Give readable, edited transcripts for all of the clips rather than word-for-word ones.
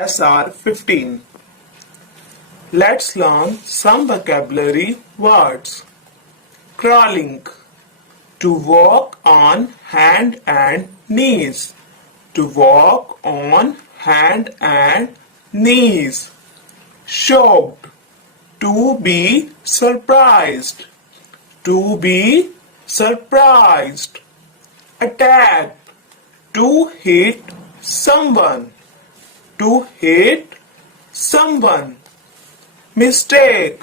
SR 15. Let's learn some vocabulary words. Crawling. To walk on hand and knees. To walk on hand and knees. Shocked. To be surprised. To be surprised. Attack. To hit someone. To hit someone. Mistake.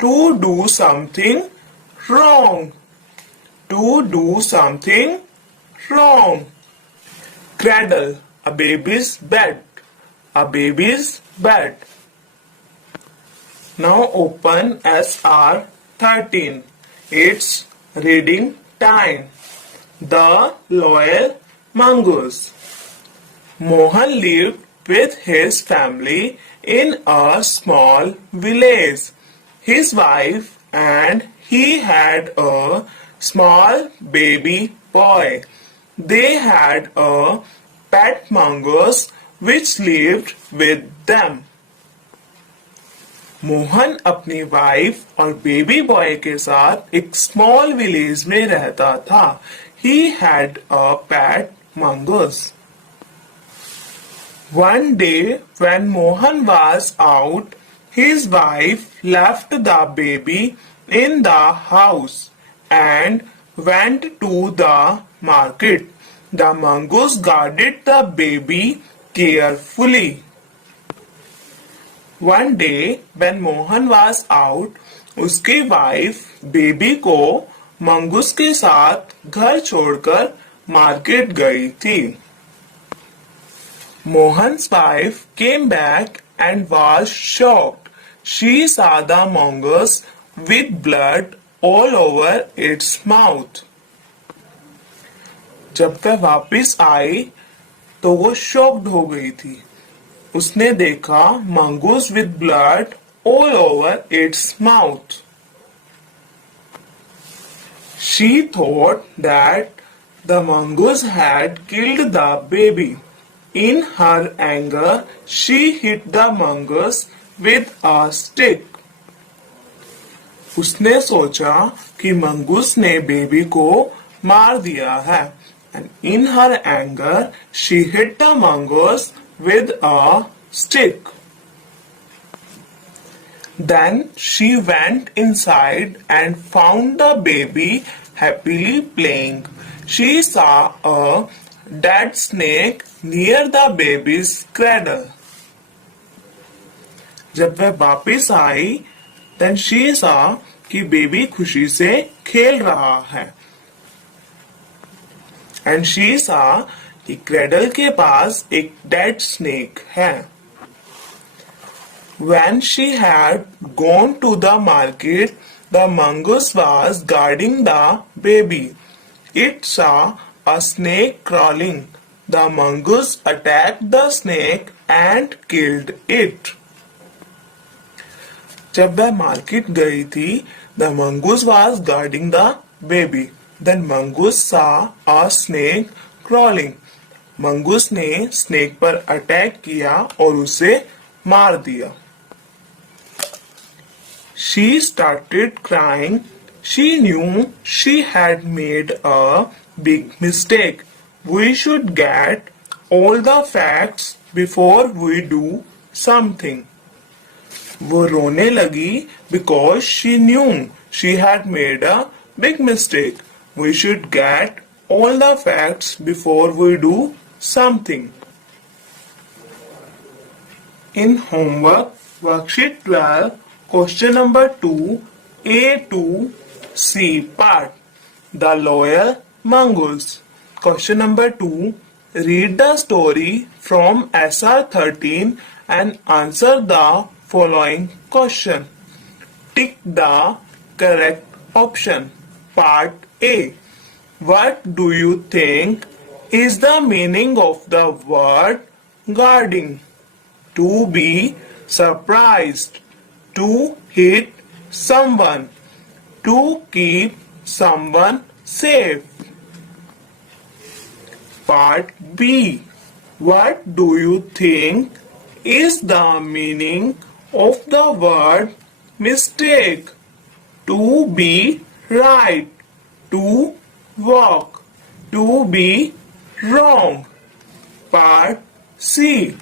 To do something wrong. To do something wrong. Cradle. A baby's bed. A baby's bed. Now open SR 13. It's reading time. The Loyal Mongoose. Mohan lived with his family in a small village. His wife and he had a small baby boy. They had a pet mongoose which lived with them. Mohan अपनी wife और baby boy के साथ एक small village में रहता था. He had a pet mongoose. One day when Mohan was out, his wife left the baby in the house and went to the market. The mongoose guarded the baby carefully. One day when Mohan was out, उसकी wife baby को mongoose के साथ घर छोड़कर market गई थी. Mohan's wife came back and was shocked. She saw the mongoose with blood all over its mouth. जब वह वापस आई तो वो शॉक्ड हो गई थी. उसने देखा mongoose with blood all over its mouth. She thought that the mongoose had killed the baby. In her anger, she hit the mongoose with a stick. उसने सोचा कि मंगूस ने बेबी को मार दिया है. And in her anger, she hit the mongoose with a stick. Then she went inside and found the baby happily playing. She saw a dead snake near the baby's cradle. जब वह वापस आई, then she saw कि baby खुशी से खेल रहा है. And she saw कि क्रेडल के पास एक डेड स्नेक है. When she had gone to the market, the mongoose was guarding the baby. It saw a snake crawling. The mongoose attacked the snake and killed it. जब वह market गई थी, the mongoose was guarding the baby. Then mongoose saw a snake crawling. Mongoose ने snake पर attack किया और उसे मार दिया. She started crying. She knew she had made a big mistake. We should get all the facts before we do something. वो रोने लगी because she knew she had made a big mistake. We should get all the facts before we do something. In homework, worksheet 12, question number 2, A to C part. The Loyal Mongoose. Question number 2, read the story from SR 13 and answer the following question. Tick the correct option. Part A. What do you think is the meaning of the word guarding? To be surprised. To hit someone. To keep someone safe. Part B. What do you think is the meaning of the word mistake? To be right, to walk, to be wrong. Part C.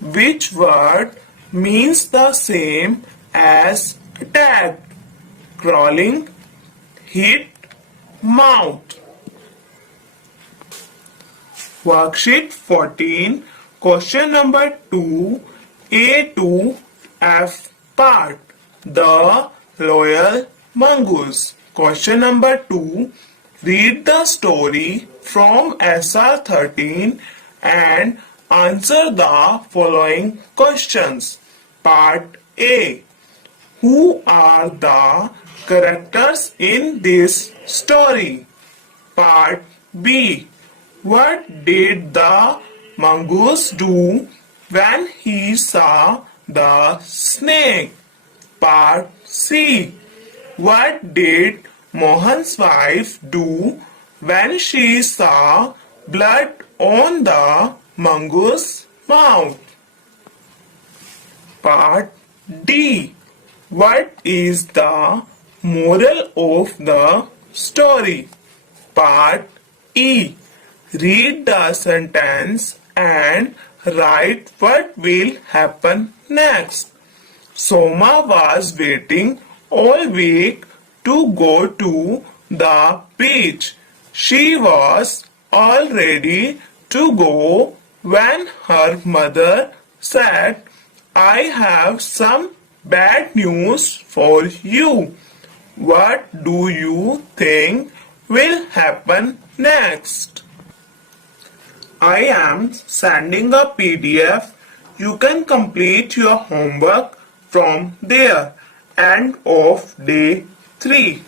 Which word means the same as attacked? Crawling, hit, mouth. Worksheet 14, question number 2, A to F part. The Loyal Mongoose. Question number 2, read the story from SR 13 and answer the following questions. Part A. Who are the characters in this story? Part B. What did the mongoose do when he saw the snake? Part C. What did Mohan's wife do when she saw blood on the mongoose mouth? Part D. What is the moral of the story? Part E. Read the sentence and write what will happen next. Soma was waiting all week to go to the beach. She was all ready to go when her mother said, I have some bad news for you. What do you think will happen next? I am sending a PDF. You can complete your homework from there. End of day 3.